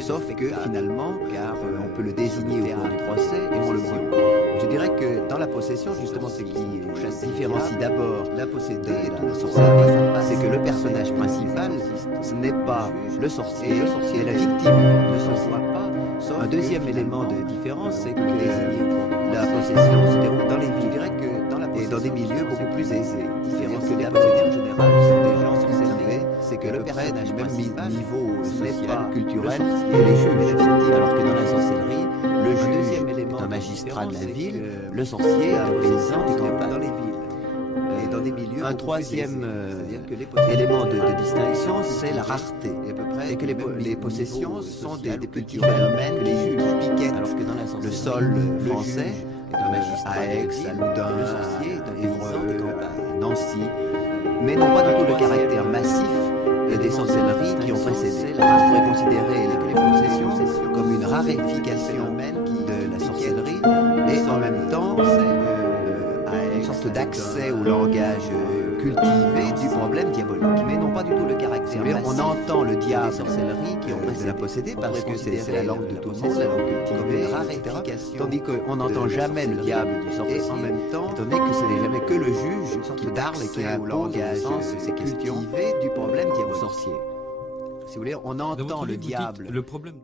sauf que finalement, car on peut le désigner au cours du procès et on le brûle. Je dirais que dans la possession, justement, ce qui différencie d'abord la possédée et la sorcellerie, c'est que le personnage principal, ce n'est pas le sorcier, c'est la victime de son choix. Un deuxième élément de différence, c'est que la possession se déroule dans les villes, je dirais que et dans des milieux beaucoup plus aisés. Différent que les possédés en général sont des gens sorcellerie, c'est que le personnage même niveau social, culturel, et les juges et la victime, alors que dans la sorcellerie, le juge est un magistrat de la ville, le sorcier est un paysan du campagne dans les villes. Et dans des milieux un troisième élément de distinction, c'est la rareté. Et que les possessions sont des petits phénomènes que les juges piquettent, alors que dans le sol français, à Aix, à Loudun, à Évreux, à Nancy, mais non pas du tout le caractère massif des sorcelleries qui ont précédé. On pourrait considérer les possessions comme une raréfication de la sorcellerie et en même temps une sorte d'accès au langage cultivé du problème diabolique, mais non pas du tout le caractère massif. On entend le diable des sorcelleries qui ont précédé la posséder parce que c'est la langue de tout le monde, la langue cultivée, une raréfication, tandis qu'on n'entend jamais le diable du sorcier, et en même temps, étant donné que ce n'est jamais que le juge qui parle et qui impose ces questions du problème diabolique sorcier. Si vous voulez, on entend le diable. Le problème